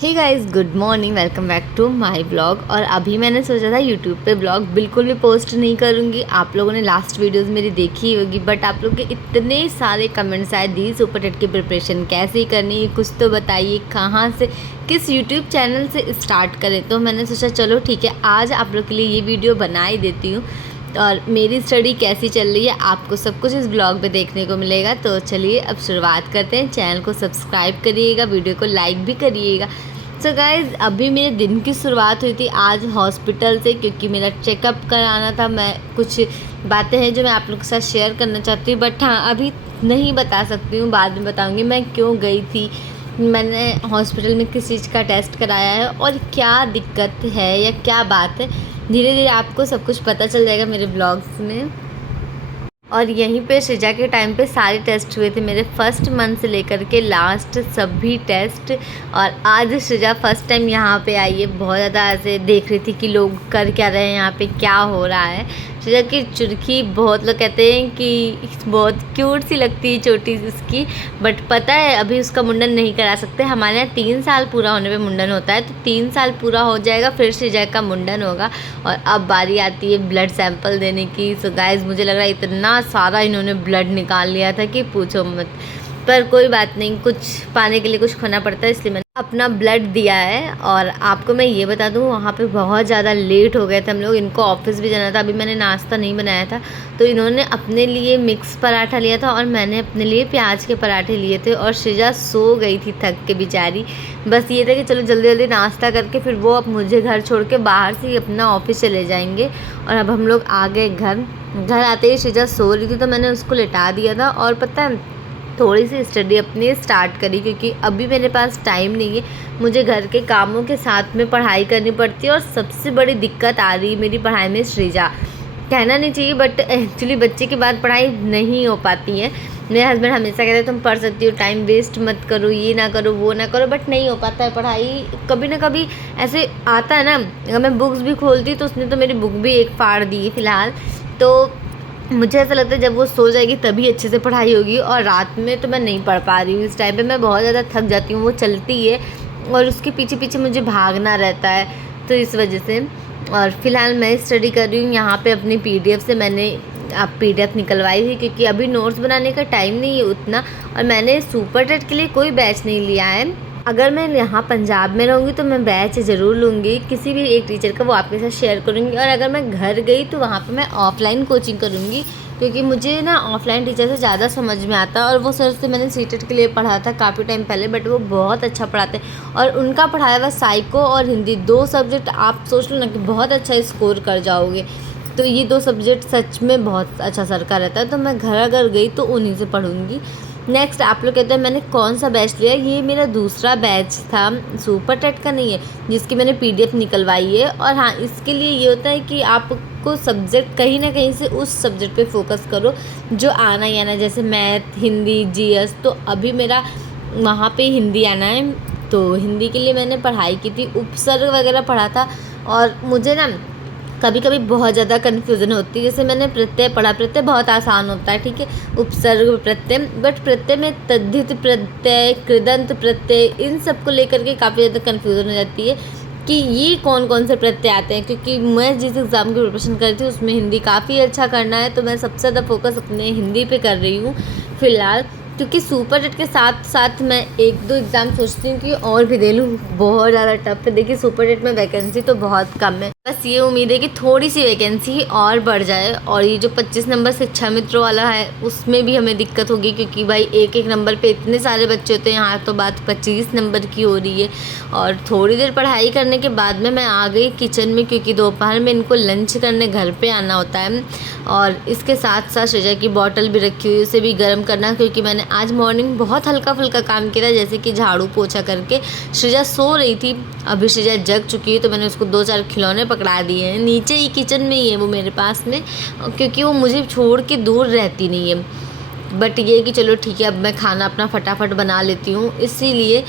Hey guys, good morning. Welcome back to my blog. और अभी मैंने सोचा था यूट्यूब पे ब्लॉग बिल्कुल भी पोस्ट नहीं करूँगी। आप लोगों ने लास्ट वीडियोस मेरी देखी ही होगी, बट आप लोग के इतने सारे कमेंट्स आए दी सुपर टेट की प्रिपरेशन कैसे करनी है, कुछ तो बताइए, कहाँ से, किस यूट्यूब चैनल से स्टार्ट करें। तो मैंने सोचा चलो ठीक है, आज आप लोग के लिए ये वीडियो बना ही देती हूँ। और मेरी स्टडी कैसी चल रही है आपको सब कुछ इस ब्लॉग में देखने को मिलेगा। तो चलिए अब शुरुआत करते हैं। चैनल को सब्सक्राइब करिएगा, वीडियो को लाइक भी करिएगा। सो गाइज़, अभी मेरे दिन की शुरुआत हुई थी आज हॉस्पिटल से, क्योंकि मेरा चेकअप कराना था। मैं कुछ बातें हैं जो मैं आप लोग के साथ शेयर करना चाहती हूँ, बट हाँ अभी नहीं बता सकती हूँ, बाद में बताऊँगी मैं क्यों गई थी, मैंने हॉस्पिटल में किस चीज़ का टेस्ट कराया है और क्या दिक्कत है या क्या बात है। धीरे धीरे आपको सब कुछ पता चल जाएगा मेरे ब्लॉग्स में। और यहीं पे सृजा के टाइम पे सारे टेस्ट हुए थे मेरे, फर्स्ट मंथ से लेकर के लास्ट सभी टेस्ट। और आज सृजा फर्स्ट टाइम यहाँ पे आई है। बहुत ज़्यादा ऐसे देख रही थी कि लोग कर क्या रहे हैं यहाँ पे, क्या हो रहा है। सृजा की चुरखी, बहुत लोग कहते हैं कि बहुत क्यूट सी लगती है चोटी उसकी, बट पता है अभी उसका मुंडन नहीं करा सकते। हमारे यहाँ 3 साल पूरा होने पे मुंडन होता है, तो 3 साल पूरा हो जाएगा फिर सृजा का मुंडन होगा। और अब बारी आती है ब्लड सैंपल देने की। सो गाइज, मुझे लग रहा है इतना सारा इन्होंने ब्लड निकाल लिया था कि पूछो मत, पर कोई बात नहीं, कुछ पाने के लिए कुछ खोना पड़ता है, इसलिए मैंने अपना ब्लड दिया है। और आपको मैं ये बता दूँ, वहाँ पे बहुत ज़्यादा लेट हो गए थे हम लोग, इनको ऑफिस भी जाना था। अभी मैंने नाश्ता नहीं बनाया था, तो इन्होंने अपने लिए मिक्स पराठा लिया था और मैंने अपने लिए प्याज के पराठे लिए थे। और सृजा सो गई थी थक के बेचारी। बस ये था कि चलो जल्दी जल्दी नाश्ता करके फिर वो अब मुझे घर छोड़ के बाहर से ही अपना ऑफिस चले जाएंगे। और अब हम लोग आ गए घर। घर आते ही सृजा सो रही थी, तो मैंने उसको लिटा दिया था। और पता है, थोड़ी सी स्टडी अपनी स्टार्ट करी, क्योंकि अभी मेरे पास टाइम नहीं है। मुझे घर के कामों के साथ में पढ़ाई करनी पड़ती है। और सबसे बड़ी दिक्कत आ रही है मेरी पढ़ाई में सृजा। कहना नहीं चाहिए, बट एक्चुअली बच्चे के बाद पढ़ाई नहीं हो पाती है। मेरे हस्बैंड हमेशा कहते हैं तुम पढ़ सकती हो, टाइम वेस्ट मत करो, ये ना करो वो ना करो, बट नहीं हो पाता है पढ़ाई। कभी ना कभी ऐसे आता है ना, अगर मैं बुक्स भी खोलती तो उसने तो मेरी बुक भी एक फाड़ दी है फ़िलहाल। तो मुझे ऐसा लगता है जब वो सो जाएगी तभी अच्छे से पढ़ाई होगी, और रात में तो मैं नहीं पढ़ पा रही हूँ। इस टाइम पे मैं बहुत ज़्यादा थक जाती हूँ। वो चलती है और उसके पीछे पीछे मुझे भागना रहता है, तो इस वजह से। और फिलहाल मैं स्टडी कर रही हूँ यहाँ पे अपनी पीडीएफ से। मैंने अब पीडीएफ निकलवाई थी, क्योंकि अभी नोट्स बनाने का टाइम नहीं है उतना। और मैंने सुपर टेट के लिए कोई बैच नहीं लिया है। अगर मैं यहाँ पंजाब में रहूँगी तो मैं बैच ज़रूर लूँगी किसी भी एक टीचर का, वो आपके साथ शेयर करूँगी। और अगर मैं घर गई तो वहाँ पे मैं ऑफ़लाइन कोचिंग करूँगी, क्योंकि मुझे ना ऑफ़लाइन टीचर से ज़्यादा समझ में आता है। और वो सर से मैंने सीटेट के लिए पढ़ा था काफ़ी टाइम पहले, बट वो बहुत अच्छा पढ़ाते हैं। और उनका पढ़ाया हुआ साइको और हिंदी, 2 सब्जेक्ट आप सोच लो ना कि बहुत अच्छा स्कोर कर जाओगे। तो ये 2 सब्जेक्ट सच में बहुत अच्छा सर का रहता है। तो मैं घर अगर गई तो उन्हीं से पढ़ूँगी। नेक्स्ट, आप लोग कहते हैं मैंने कौन सा बैच लिया, ये मेरा दूसरा बैच था, सुपर टेट का नहीं है, जिसकी मैंने पीडीएफ निकलवाई है। और हाँ, इसके लिए ये होता है कि आपको सब्जेक्ट कहीं ना कहीं से उस सब्जेक्ट पे फोकस करो जो आना ही आना है, जैसे मैथ, हिंदी, जीएस। तो अभी मेरा वहाँ पे हिंदी आना है, तो हिंदी के लिए मैंने पढ़ाई की थी, उपसर्ग वगैरह पढ़ा था। और मुझे ना कभी कभी बहुत ज़्यादा कन्फ्यूज़न होती है। जैसे मैंने प्रत्यय पढ़ा, प्रत्यय बहुत आसान होता है, ठीक है, उपसर्ग प्रत्यय, बट प्रत्यय में तद्धित प्रत्यय, कृदंत प्रत्यय, इन सब को लेकर के काफ़ी ज़्यादा कन्फ्यूज़न हो जाती है कि ये कौन कौन से प्रत्यय आते हैं। क्योंकि मैं जिस एग्ज़ाम की प्रिपरेशन कर रही थी उसमें हिंदी काफ़ी अच्छा करना है, तो मैं सबसे ज़्यादा फोकस अपने हिंदी पे कर रही हूँ फ़िलहाल। क्योंकि सुपर टेट के साथ साथ मैं 1-2 एग्ज़ाम सोचती हूँ कि और भी दे लूँ, बहुत ज़्यादा टफ है। देखिए सुपर टेट में वैकेंसी तो बहुत कम है, बस ये उम्मीद है कि थोड़ी सी वैकेंसी और बढ़ जाए। और ये जो 25 नंबर शिक्षा मित्र वाला है उसमें भी हमें दिक्कत होगी, क्योंकि भाई एक एक नंबर पे इतने सारे बच्चे होते हैं। यहाँ तो बात 25 नंबर की हो रही है। और थोड़ी देर पढ़ाई करने के बाद में मैं आ गई किचन में, क्योंकि दोपहर में इनको लंच करने घर पर आना होता है। और इसके साथ साथ सृजा की बॉटल भी रखी हुई, उसे भी गर्म करना, क्योंकि मैंने आज मॉर्निंग बहुत हल्का फुल्का काम किया था, जैसे कि झाड़ू पोछा करके। सृजा सो रही थी, अभी सृजा जग चुकी है, तो मैंने उसको 2-4 खिलौने पकड़ा दिए हैं। नीचे ही किचन में ही है वो मेरे पास में, क्योंकि वो मुझे छोड़ के दूर रहती नहीं है। बट ये कि चलो ठीक है, अब मैं खाना अपना फटाफट बना लेती हूँ। इसीलिए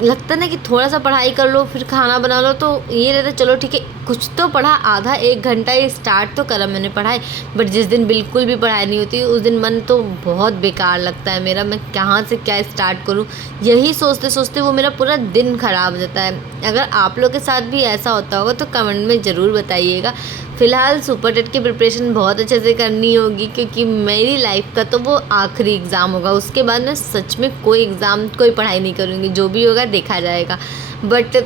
लगता है ना कि थोड़ा सा पढ़ाई कर लो फिर खाना बना लो, तो ये रहता है चलो ठीक है, कुछ तो पढ़ा, आधा 1 घंटा ये स्टार्ट तो करा मैंने पढ़ाई, बट जिस दिन बिल्कुल भी पढ़ाई नहीं होती उस दिन मन तो बहुत बेकार लगता है मेरा। मैं कहाँ से क्या स्टार्ट करूँ, यही सोचते सोचते वो मेरा पूरा दिन ख़राब हो जाता है। अगर आप लोग के साथ भी ऐसा होता होगा तो कमेंट में ज़रूर बताइएगा। फ़िलहाल सुपर टेट की प्रिपरेशन बहुत अच्छे से करनी होगी, क्योंकि मेरी लाइफ का तो वो आखिरी एग्ज़ाम होगा। उसके बाद मैं सच में कोई एग्ज़ाम, कोई पढ़ाई नहीं करूँगी, जो भी होगा देखा जाएगा। बट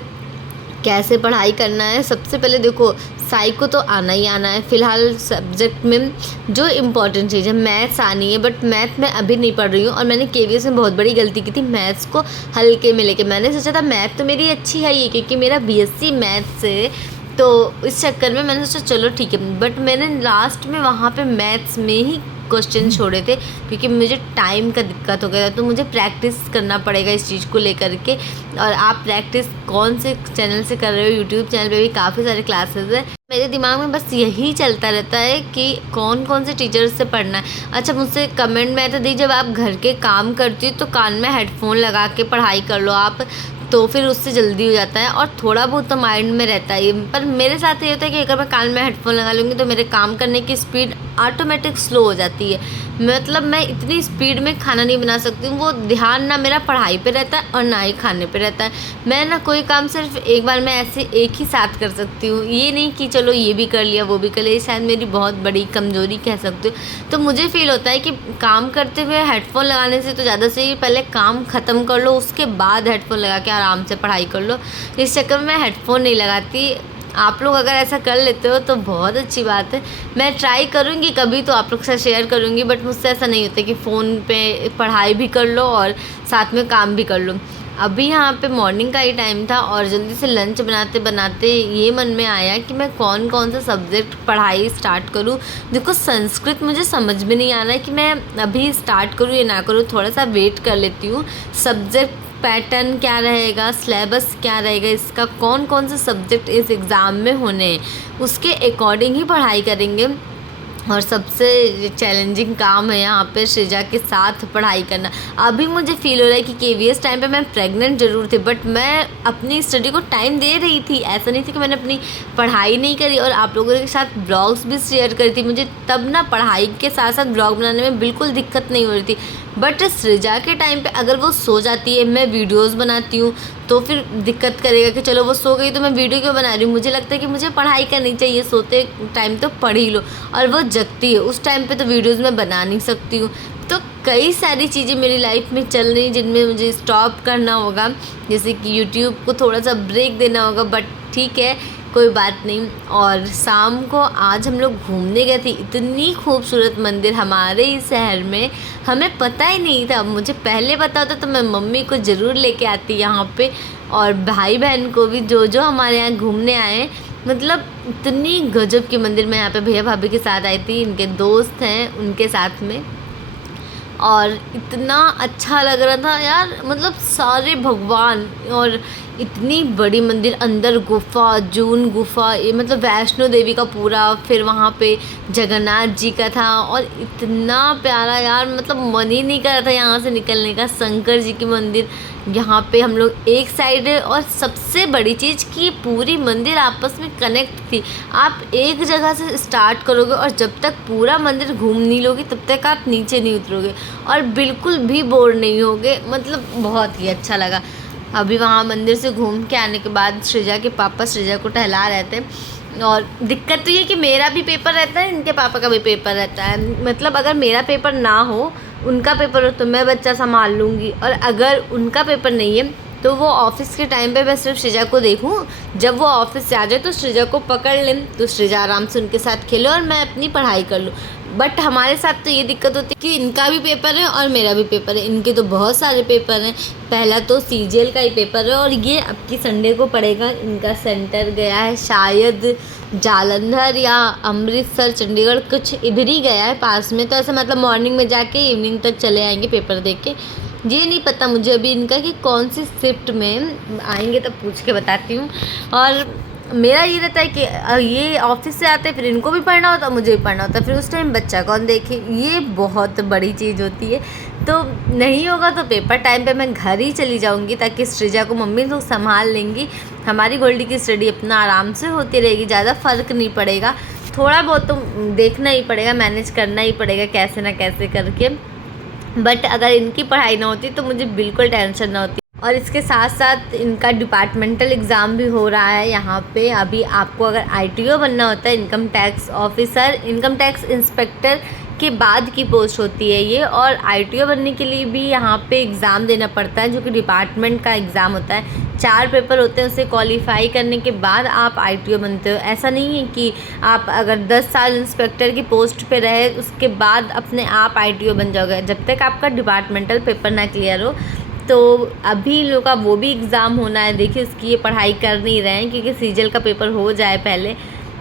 कैसे पढ़ाई करना है, सबसे पहले देखो साइको तो आना ही आना है। फ़िलहाल सब्जेक्ट में जो इम्पोर्टेंट चीज़ है, मैथ्स आनी है, बट मैथ मैं अभी नहीं पढ़ रही हूँ। और मैंने केवीएस में बहुत बड़ी गलती की थी, मैथ्स को हल्के में लेके। मैंने सोचा था मैथ तो मेरी अच्छी है ही, क्योंकि मेरा बीएससी मैथ्स से, तो इस चक्कर में मैंने सोचा चलो ठीक है। बट मैंने लास्ट में वहाँ पे मैथ्स में ही क्वेश्चन छोड़े थे, क्योंकि मुझे टाइम का दिक्कत हो गया था। तो मुझे प्रैक्टिस करना पड़ेगा इस चीज़ को लेकर के। और आप प्रैक्टिस कौन से चैनल से कर रहे हो? यूट्यूब चैनल पे भी काफ़ी सारे क्लासेस हैं। मेरे दिमाग में बस यही चलता रहता है कि कौन कौन से टीचर्स से पढ़ना है। अच्छा, मुझसे कमेंट में आता दी, जब आप घर के काम करती हो तो कान में हेडफोन लगा के पढ़ाई कर लो आप, तो फिर उससे जल्दी हो जाता है और थोड़ा बहुत तो माइंड में रहता है। पर मेरे साथ ये होता है कि अगर मैं कान में हेडफोन लगा लूँगी तो मेरे काम करने की स्पीड ऑटोमेटिक स्लो हो जाती है। मतलब मैं इतनी स्पीड में खाना नहीं बना सकती हूँ। वो ध्यान ना मेरा पढ़ाई पे रहता है और ना ही खाने पे रहता है। मैं ना कोई काम सिर्फ एक बार में ऐसे एक ही साथ कर सकती हूँ, ये नहीं कि चलो ये भी कर लिया वो भी कर लिया। ये शायद मेरी बहुत बड़ी कमज़ोरी कह सकती हूँ। तो मुझे फ़ील होता है कि काम करते हुए हेडफोन लगाने से तो ज़्यादा सही पहले काम ख़त्म कर लो, उसके बाद हेडफोन लगा के आराम से पढ़ाई कर लो। इस चक्कर में मैं हेडफोन नहीं लगाती। आप लोग अगर ऐसा कर लेते हो तो बहुत अच्छी बात है। मैं ट्राई करूँगी कभी तो आप लोग के साथ शेयर करूँगी, बट मुझसे ऐसा नहीं होता कि फ़ोन पे पढ़ाई भी कर लो और साथ में काम भी कर लो। अभी यहाँ पे मॉर्निंग का ही टाइम था और जल्दी से लंच बनाते बनाते ये मन में आया कि मैं कौन कौन सा सब्जेक्ट पढ़ाई स्टार्ट करूँ। देखो संस्कृत मुझे समझ में नहीं आ रहा है कि मैं अभी स्टार्ट करूँ या ना करूँ, थोड़ा सा वेट कर लेती हूँ। सब्जेक्ट पैटर्न क्या रहेगा, सिलेबस क्या रहेगा, इसका कौन कौन से सब्जेक्ट इस एग्ज़ाम में होने हैं, उसके अकॉर्डिंग ही पढ़ाई करेंगे। और सबसे चैलेंजिंग काम है यहाँ पे सृजा के साथ पढ़ाई करना। अभी मुझे फ़ील हो रहा है कि केवीएस टाइम पे मैं प्रेग्नेंट ज़रूर थी, बट मैं अपनी स्टडी को टाइम दे रही थी। ऐसा नहीं था कि मैंने अपनी पढ़ाई नहीं करी और आप लोगों के साथ ब्लॉग्स भी शेयर करी थी। मुझे तब ना पढ़ाई के साथ साथ ब्लॉग बनाने में बिल्कुल दिक्कत नहीं हो रही थी। बट सृजा के टाइम पे अगर वो सो जाती है, मैं वीडियोस बनाती हूँ, तो फिर दिक्कत करेगा कि चलो वो सो गई तो मैं वीडियो क्यों बना रही हूँ। मुझे लगता है कि मुझे पढ़ाई करनी चाहिए, सोते टाइम तो पढ़ ही लो। और वो जगती है उस टाइम पे तो वीडियोस मैं बना नहीं सकती हूँ। तो कई सारी चीज़ें मेरी लाइफ में चल रही जिनमें मुझे स्टॉप करना होगा, जैसे कि यूट्यूब को थोड़ा सा ब्रेक देना होगा। बट ठीक है, कोई बात नहीं। और शाम को आज हम लोग घूमने गए थे, इतनी खूबसूरत मंदिर हमारे ही शहर में, हमें पता ही नहीं था। मुझे पहले पता होता तो मैं मम्मी को ज़रूर लेके आती यहाँ पे, और भाई बहन को भी जो जो हमारे यहाँ घूमने आए। मतलब इतनी गजब की मंदिर। मैं यहाँ पे भैया भाभी के साथ आई थी, इनके दोस्त हैं उनके साथ में, और इतना अच्छा लग रहा था यार। मतलब सारे भगवान, और इतनी बड़ी मंदिर, अंदर गुफा, जून गुफा, ये मतलब वैष्णो देवी का पूरा, फिर वहाँ पे जगन्नाथ जी का था, और इतना प्यारा यार। मतलब मन ही नहीं कर रहा था यहाँ से निकलने का। शंकर जी की मंदिर यहाँ पे हम लोग एक साइड है, और सबसे बड़ी चीज़ कि पूरी मंदिर आपस में कनेक्ट थी। आप एक जगह से स्टार्ट करोगे और जब तक पूरा मंदिर घूम नहीं लोगे तब तक आप नीचे नहीं उतरोगे, और बिल्कुल भी बोर नहीं होगे। मतलब बहुत ही अच्छा लगा। अभी वहाँ मंदिर से घूम के आने के बाद सृजा के पापा सृजा को टहला रहे थे, और दिक्कत तो ये कि मेरा भी पेपर रहता है, इनके पापा का भी पेपर रहता है। मतलब अगर मेरा पेपर ना हो, उनका पेपर हो, तो मैं बच्चा संभाल लूँगी, और अगर उनका पेपर नहीं है तो वो ऑफिस के टाइम पे मैं सिर्फ सृजा को देखूँ। जब वो ऑफिस से आ जाए तो सृजा को पकड़ लें, तो सृजा आराम से उनके साथ खेले और मैं अपनी पढ़ाई कर लूँ। बट हमारे साथ तो ये दिक्कत होती है कि इनका भी पेपर है और मेरा भी पेपर है। इनके तो बहुत सारे पेपर हैं। पहला तो सीजीएल का ही पेपर है, और ये अब की संडे को पड़ेगा। इनका सेंटर गया है शायद जालंधर या अमृतसर, चंडीगढ़, कुछ इधर ही गया है पास में। तो ऐसा मतलब मॉर्निंग में जाके इवनिंग तक चले आएंगे पेपर दे के। ये नहीं पता मुझे अभी इनका कि कौन सी शिफ्ट में आएंगे, तब पूछ के बताती हूँ। और मेरा ये रहता है कि ये ऑफिस से आते हैं, फिर इनको भी पढ़ना होता है, मुझे भी पढ़ना होता है, फिर उस टाइम बच्चा कौन देखे, ये बहुत बड़ी चीज़ होती है। तो नहीं होगा तो पेपर टाइम पे मैं घर ही चली जाऊँगी, ताकि सृजा को मम्मी लोग संभाल लेंगी। हमारी गोल्डी की स्टडी अपना आराम से होती रहेगी, ज़्यादा फ़र्क नहीं पड़ेगा। थोड़ा बहुत तो देखना ही पड़ेगा, मैनेज करना ही पड़ेगा कैसे ना कैसे करके। बट अगर इनकी पढ़ाई ना होती तो मुझे बिल्कुल टेंशन ना होती। और इसके साथ साथ इनका डिपार्टमेंटल एग्ज़ाम भी हो रहा है यहाँ पे। अभी आपको अगर ITO बनना होता है, income tax officer, income tax inspector के बाद की पोस्ट होती है ये। और ITO बनने के लिए भी यहाँ पे एग्ज़ाम देना पड़ता है, जो कि डिपार्टमेंट का एग्ज़ाम होता है। 4 पेपर होते हैं, उसे क्वालिफाई करने के बाद आप ITO बनते हो। ऐसा नहीं है कि आप अगर 10 साल इंस्पेक्टर की पोस्ट पे रहे उसके बाद अपने आप ITO बन जाओगे, जब तक आपका डिपार्टमेंटल पेपर ना क्लियर हो। तो अभी लोग का वो भी एग्ज़ाम होना है। देखिए उसकी ये पढ़ाई कर नहीं रहे हैं, क्योंकि सीजल का पेपर हो जाए पहले।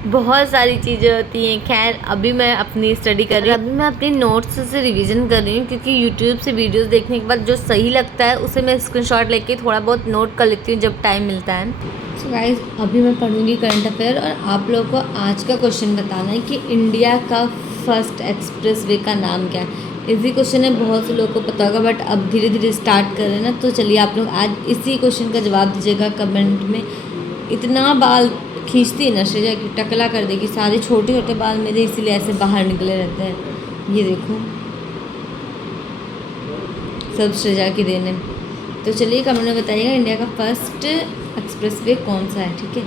बहुत सारी चीज़ें होती हैं। खैर अभी मैं अपनी स्टडी कर रही हूँ, अभी मैं अपनी नोट्स से रिवीजन कर रही हूँ, क्योंकि यूट्यूब से वीडियोस देखने के बाद जो सही लगता है उसे मैं स्क्रीनशॉट लेके थोड़ा बहुत नोट कर लेती हूँ जब टाइम मिलता है। सो गाइस, अभी मैं पढ़ूँगी करंट अफेयर, और आप लोगों को आज का क्वेश्चन बताना है कि इंडिया का फर्स्ट एक्सप्रेस वे का नाम क्या है। इजी क्वेश्चन है, बहुत से लोगों को पता होगा, बट अब धीरे धीरे स्टार्ट कर रहे हैं ना। तो चलिए आप लोग आज इसी क्वेश्चन का जवाब दीजिएगा कमेंट में। इतना बाल खींचती है ना सृजा की टकला कर देगी। सारे छोटे छोटे बाल मेरे इसीलिए ऐसे बाहर निकले रहते हैं, ये देखो, सब सृजा की देन है। तो चलिए कमेंट में बताइएगा इंडिया का फर्स्ट एक्सप्रेस वे कौन सा है, ठीक है।